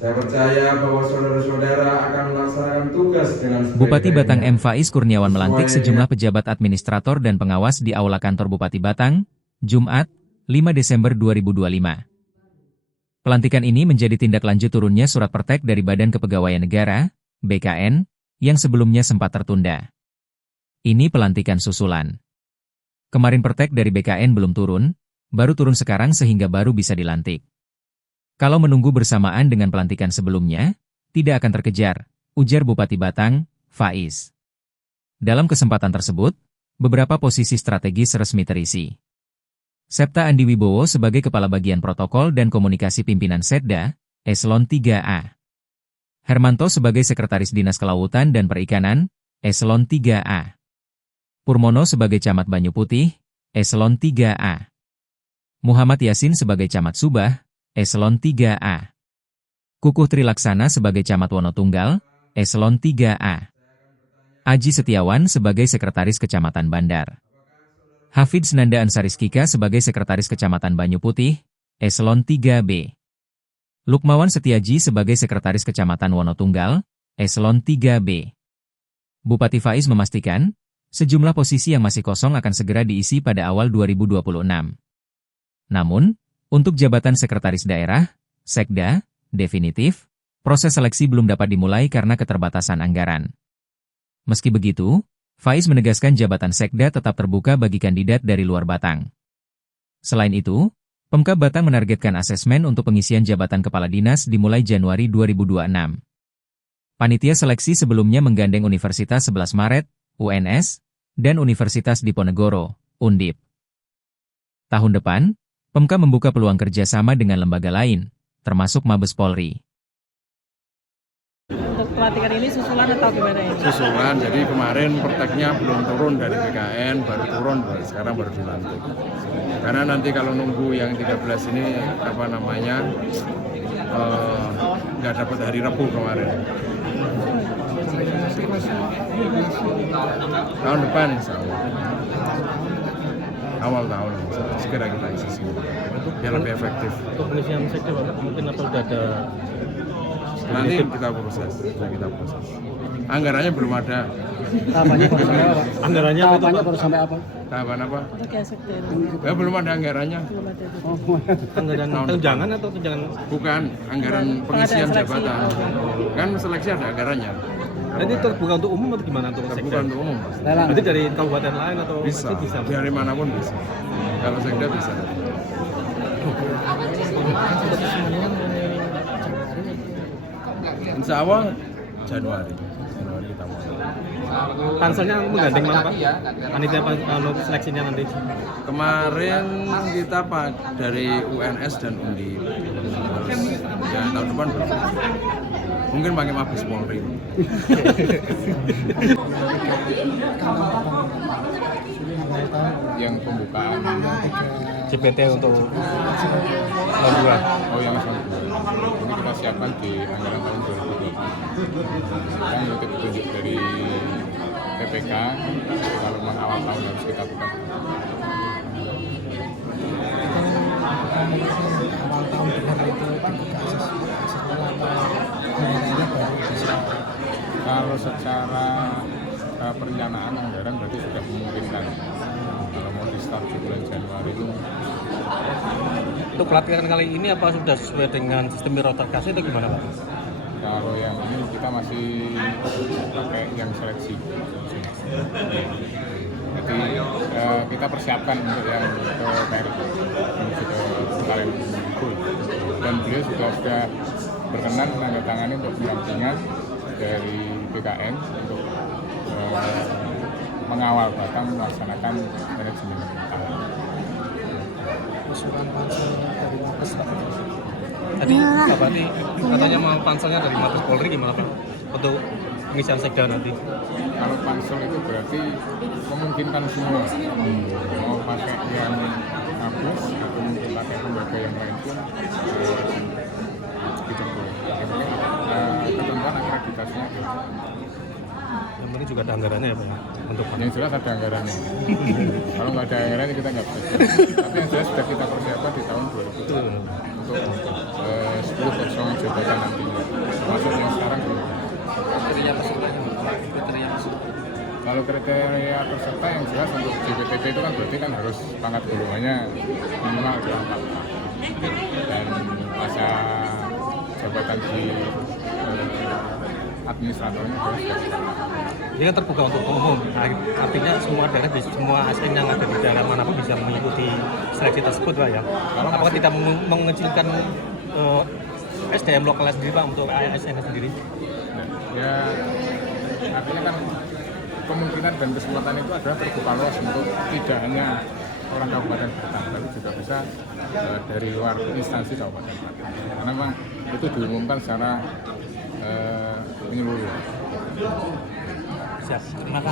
Saya percaya bahwa saudara-saudara akan melaksanakan tugas dengan Bupati Batang M. sebaik-baiknya. Faiz Kurniawan melantik sejumlah pejabat administrator dan pengawas di Aula Kantor Bupati Batang, Jumat, 5 Desember 2025. Pelantikan ini menjadi tindak lanjut turunnya surat pertek dari Badan Kepegawaian Negara, BKN, yang sebelumnya sempat tertunda. Ini pelantikan susulan. Kemarin pertek dari BKN belum turun, baru turun sekarang sehingga baru bisa dilantik. Kalau menunggu bersamaan dengan pelantikan sebelumnya, tidak akan terkejar, ujar Bupati Batang, Faiz. Dalam kesempatan tersebut, beberapa posisi strategis resmi terisi. Septa Andi Wibowo sebagai Kepala Bagian Protokol dan Komunikasi Pimpinan Setda, Eselon 3A. Hermanto sebagai Sekretaris Dinas Kelautan dan Perikanan, Eselon 3A. Purmono sebagai Camat Banyu Putih, Eselon 3A. Muhammad Yasin sebagai Camat Subah, Eselon 3A. Kukuh Trilaksana sebagai Camat Wonotunggal, Eselon 3A. Aji Setiawan sebagai Sekretaris Kecamatan Bandar. Hafid Senanda Ansariskika sebagai Sekretaris Kecamatan Banyu Putih, Eselon 3B. Lukmawan Setiaji sebagai Sekretaris Kecamatan Wonotunggal, Eselon 3B. Bupati Faiz memastikan, sejumlah posisi yang masih kosong akan segera diisi pada awal 2026. Namun, untuk jabatan Sekretaris Daerah, Sekda, definitif, proses seleksi belum dapat dimulai karena keterbatasan anggaran. Meski begitu, Faiz menegaskan jabatan Sekda tetap terbuka bagi kandidat dari luar Batang. Selain itu, Pemkab Batang menargetkan asesmen untuk pengisian jabatan kepala dinas dimulai Januari 2026. Panitia seleksi sebelumnya menggandeng Universitas 11 Maret, UNS, dan Universitas Diponegoro, Undip. Tahun depan, Pemkab membuka peluang kerjasama dengan lembaga lain, termasuk Mabes Polri. Untuk pelantikan ini susulan atau gimana ya? Susulan, jadi kemarin perteknya belum turun dari BKN, baru turun, sekarang baru dilantik. Karena nanti kalau nunggu yang 13 ini, nggak dapat hari Rabu kemarin. Tahun depan, insya Allah. Awal tahun, segera kita isi biar lebih efektif. Untuk pengisian sekda mungkin apa sudah ada? Nanti kita proses. Anggarannya belum ada. Tahapannya baru sampai apa? Anggarannya Baru sampai apa? Tahapan apa? Untuk ya sekda Ya, belum ada anggarannya. belum ada. anggaran tunjangan atau tunjangan? Bukan, anggaran pengisian jabatan. Kan seleksi ada anggarannya. Nanti terbuka untuk umum atau gimana untuk Terbuka sekda? untuk umum. Lelang. Nanti dari kabupaten lain atau Bisa, masih bisa? dari manapun bisa. Kalau sekda bisa. Insya Allah Januari kita mulai. Panselnya menggandeng mana Pak? Panitia seleksinya nanti? Kemarin kita dari UNS dan Undi. Terus ya tahun depan belum. Mungkin pakai Mabes Polri. Yang pembukaan CPT untuk dua. Oh, yang langsung dua. Ini kita siapkan di anggaran tahun 2020. Kan itu petunjuk dari PPK, kalau memang awal tahun harus kita buka. Awal tahun dengan itu Pak Kalau secara perencanaan anggaran berarti sudah memungkinkan. Kalau mau di start di bulan Januari itu. untuk pelatihan kali ini apa sudah sesuai dengan sistem birokrasi atau gimana Pak? Kalau yang ini kita masih pakai yang seleksi. Jadi kita persiapkan untuk yang ke Merit menuju ke Kalimantan. Dan beliau sudah berkenan menandatangani untuk pendampingan dari BKN untuk mengawal Batang melaksanakan manajemen pemerintahan. usulan panselnya dari Mabes Pak. Tadi Pak Bani katanya mau panselnya dari Mabes Polri gimana Pak? Untuk pengisian sekda nanti? Kalau pansel itu berarti memungkinkan semua. Mau pakai yang Mabes atau mungkin pakai lembaga yang lain pun gitu. Yang penting ketentuan akreditasinya. Yang penting juga ada anggarannya ya Pak ya? Untuk Yang jelas ada anggarannya. Kalau nggak ada anggarannya kita nggak bisa. Tapi yang jelas sudah kita persiapkan di tahun 2020 untuk 10 kosong jabatan nantinya. Kalau kriteria peserta yang jelas untuk JPTP itu kan berarti kan harus pangkat golongannya minimal 4 dan masa jabatan di administratornya harus Ini kan terbuka untuk umum, artinya semua daerah, semua ASN yang ada di daerah manapun bisa mengikuti seleksi tersebut Pak ya. Apakah tidak mengecilkan SDM lokalnya sendiri Pak untuk ASN sendiri? Ya, artinya kan kemungkinan dan kesempatan itu adalah terbuka luas untuk tidak hanya orang Kabupaten Batang, tapi juga bisa dari luar instansi Kabupaten Batang. Karena memang itu diumumkan secara menyeluruh. Siap. Terima kasih.